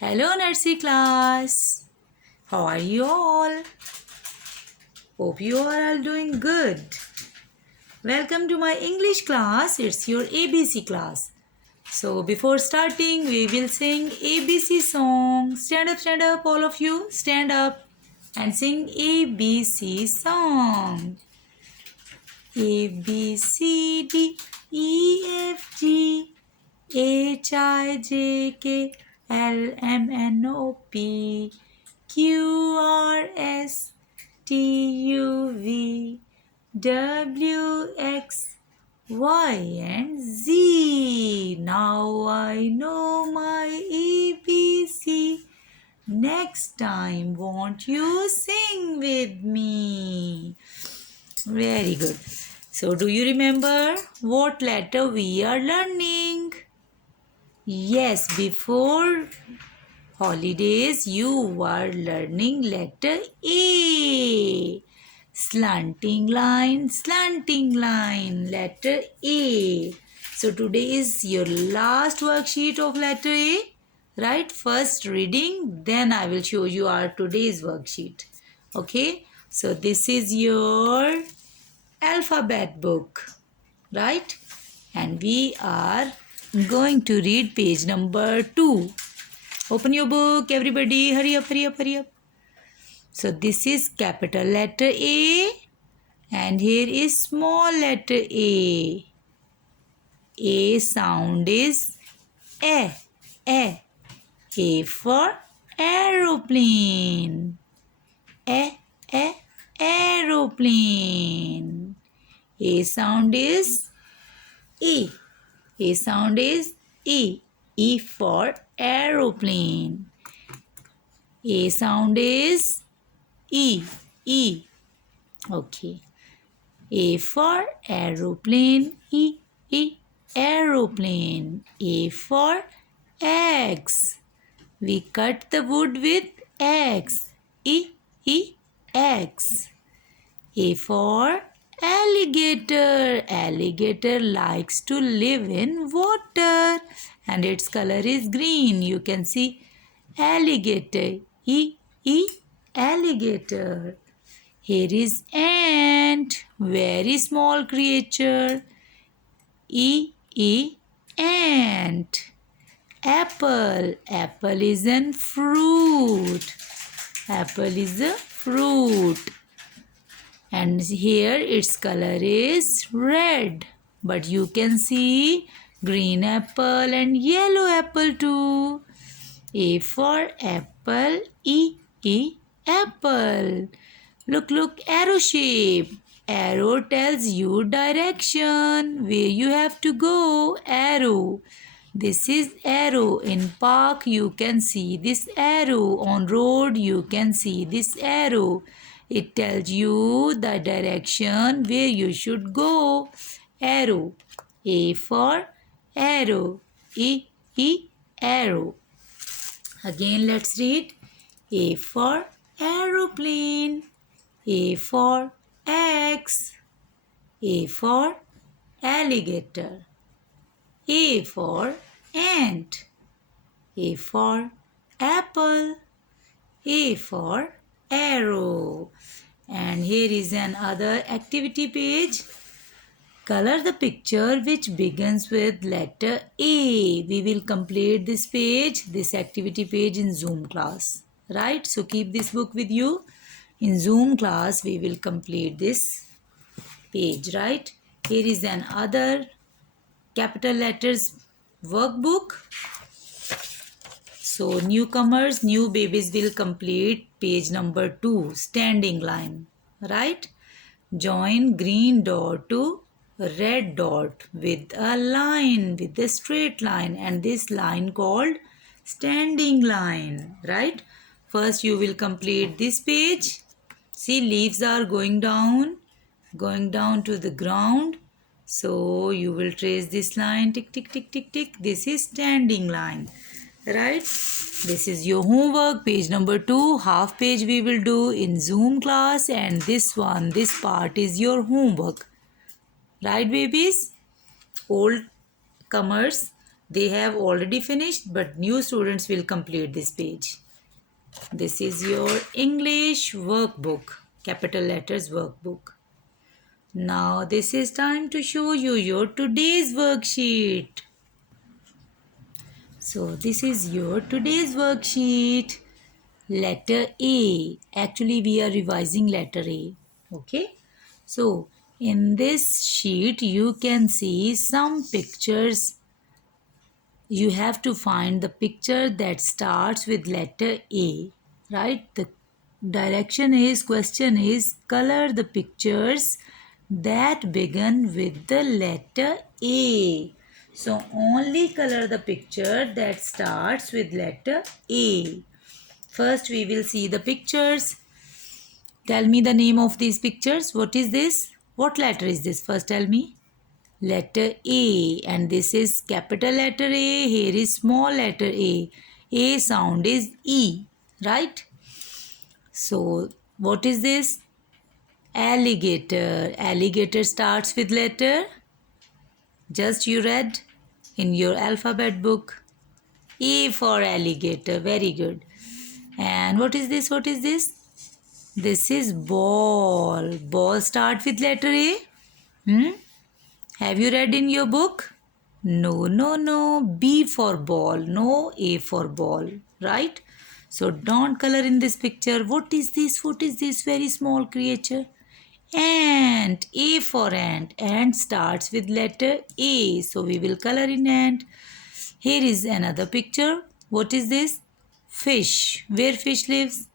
Hello, nursery class. How are you all? Hope you are all doing good. Welcome to my English class. It's your ABC class. So, before starting, we will sing ABC song. Stand up, all of you. Stand up and sing ABC song. A, B, C, D, E, F, G, H, I, J, K, L, M, N, O, P, Q, R, S, T, U, V, W, X, Y, and Z. Now I know my ABC. Next time, won't you sing with me? Very good. So, do you remember what letter we are learning? Yes, before holidays, you were learning letter A. Slanting line, letter A. So, today is your last worksheet of letter A, right? First reading, then I will show you our today's worksheet. Okay, so this is your alphabet book, right? And we are going to read page number 2. Open your book, everybody. Hurry up, hurry up, hurry up. So this is capital letter A and here is small letter A. A sound is A. A. A for aeroplane. A. A. Aeroplane. A sound is E. A sound is E. E for aeroplane. A sound is E. E. Okay. A for aeroplane. E. E. Aeroplane. A for X. We cut the wood with X. E. E. X. A for alligator. Alligator likes to live in water and its color is green. You can see alligator. E. E. Alligator. Here is ant. Very small creature. E. E. Ant. Apple. Apple is a fruit. Apple is a fruit. And here its color is red, but you can see green apple and yellow apple too. A for apple. E. E. Apple. Look, arrow shape. Arrow tells you direction, where you have to go. Arrow. This is arrow. In park you can see this arrow. On road you can see this arrow. It tells you the direction where you should go. Arrow. A for arrow. E. E. Arrow. Again let's read. A for aeroplane. A for X. A for alligator. A for ant. A for apple. A for arrow. And here is another activity page. Color the picture which begins with letter A. We will complete this page, this activity page in Zoom class. Right? So keep this book with you. In Zoom class, we will complete this page. Right? Here is another capital letters workbook. So newcomers, new babies will complete page number 2, standing line, right? Join green dot to red dot with a line, with a straight line, and this line called standing line, right? First you will complete this page. See, leaves are going down to the ground. So you will trace this line, tick, tick, tick, tick, tick. This is standing line, right? This is your homework, page number 2. Half page we will do in Zoom class, and this part is your homework. Right, babies? Old comers, They have already finished, but new students will complete this page. This is your English workbook, capital letters workbook. Now this is time to show you your today's worksheet. So this is your today's worksheet. Letter A. Actually, we are revising letter A. Okay. So in this sheet, you can see some pictures. You have to find the picture that starts with letter A. Right? The question is color the pictures that begin with the letter A. So only color the picture that starts with letter A. First we will see the pictures. Tell me the name of these pictures. What is this? What letter is this? First tell me. Letter A, and this is capital letter A. Here is small letter A. A sound is E, right? So what is this? Alligator. Alligator starts with letter. Just you read in your alphabet book. A for alligator. Very good. And what is this? What is this? This is ball. Ball start with letter A. Have you read in your book? No. B for ball. No A for ball. Right? So don't color in this picture. What is this? What is this very small creature? Ant. A for ant. Ant starts with letter A. So we will color in ant. Here is another picture. What is this? Fish. Where fish lives?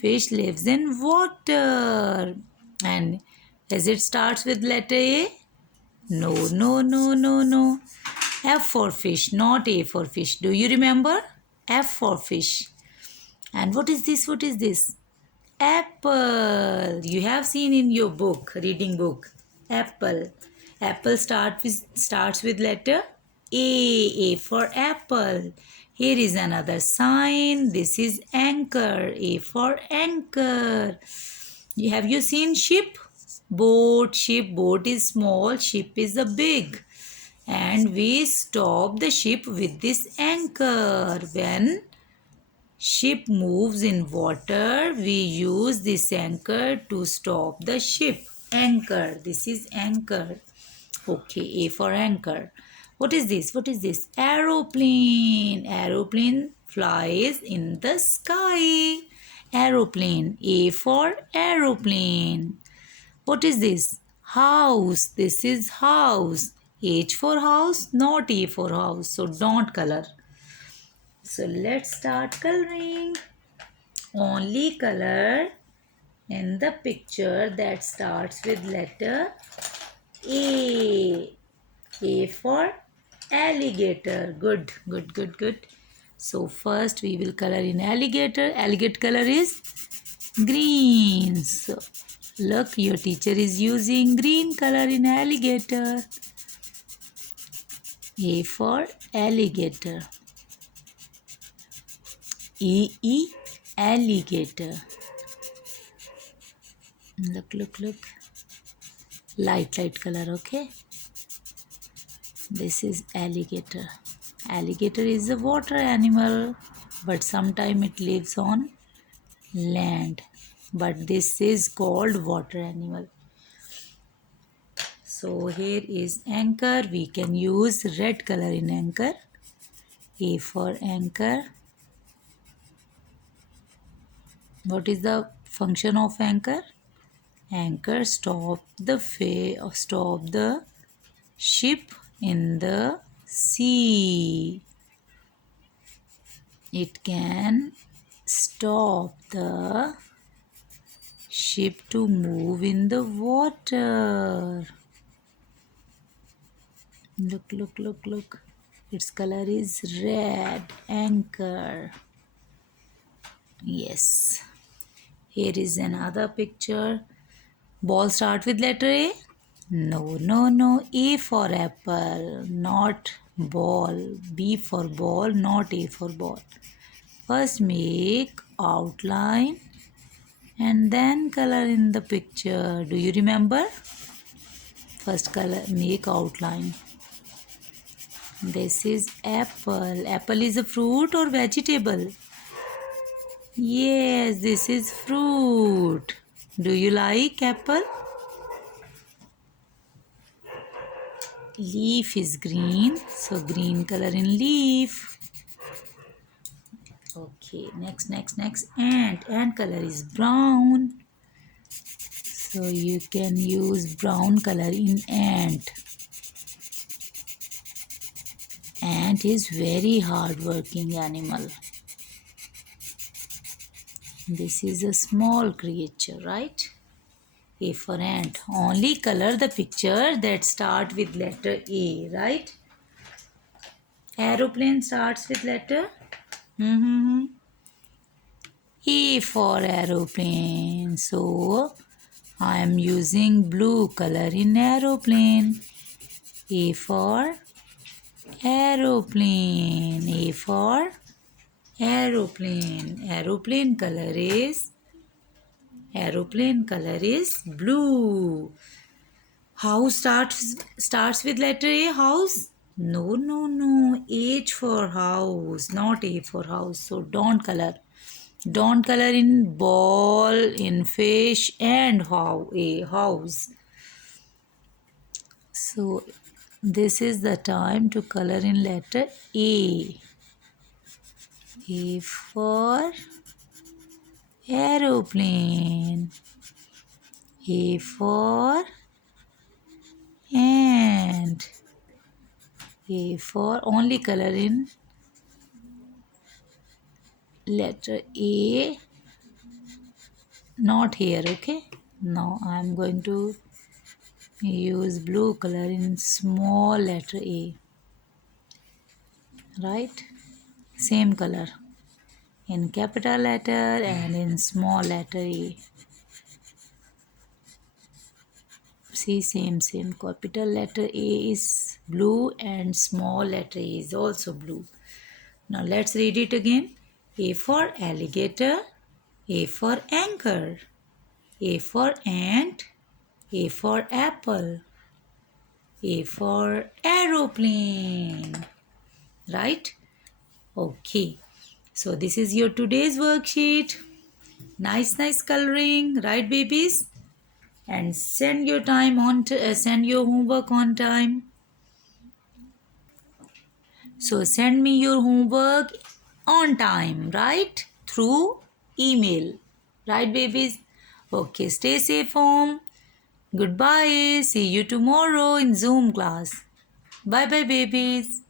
Fish lives in water. And as it starts with letter A? No. F for fish, not A for fish. Do you remember? F for fish. And what is this? What is this? Apple. You have seen in your book, reading book. Apple. Apple starts with letter A. A for apple. Here is another sign. This is anchor. A for anchor. Have you seen ship? Boat. Ship. Boat is small. Ship is a big. And we stop the ship with this anchor. When ship moves in water, we use this anchor to stop the ship. Anchor. This is anchor. Okay, A for anchor. What is this? What is this? Aeroplane. Aeroplane flies in the sky. Aeroplane. A for aeroplane. What is this? House. This is house. H for house, not A for house. So don't color. So let's start coloring. Only color in the picture that starts with letter A. A for alligator. Good. So first we will color in alligator. Alligator color is green. So look, your teacher is using green color in alligator. A for alligator. E alligator. Look. Light color, okay? This is alligator. Alligator is a water animal, but sometimes it lives on land. But this is called water animal. So here is anchor. We can use red color in anchor. A for anchor. What is the function of anchor? Anchor stop the ship in the sea. It can stop the ship to move in the water. Look. Its color is red. Anchor. Yes. Here is another picture. Ball start with letter A? No. A for apple, not ball. B for ball, not A for ball. First make outline and then color in the picture. Do you remember? First color, make outline. This is apple. Apple is a fruit or vegetable? Yes, this is fruit. Do you like apple? Leaf is green, so green color in leaf. Okay, next. Ant color is brown. So you can use brown color in ant. Ant is very hard-working animal. This is a small creature, right? A for ant. Only color the picture that start with letter A, right? Aeroplane starts with letter A for aeroplane. So I am using blue color in aeroplane. A for aeroplane. A for aeroplane. Aeroplane color is blue. House starts with letter A. House? No. H for house, not A for house. So don't color. Don't color in ball, in fish, and a house. So this is the time to color in letter A. A for aeroplane. A for ant. A for only color in letter A, not here, okay? Now I am going to use blue color in small letter A, right? Same color in capital letter and in small letter A. See, same. Capital letter A is blue and small letter A is also blue. Now let's read it again. A for alligator. A for anchor. A for ant. A for apple. A for aeroplane. Right? Okay. So this is your today's worksheet. Nice coloring, right, babies? And send your homework on time. So send me your homework on time, right? Through email. Right, babies? Okay, stay safe home. Goodbye. See you tomorrow in Zoom class. Bye, babies.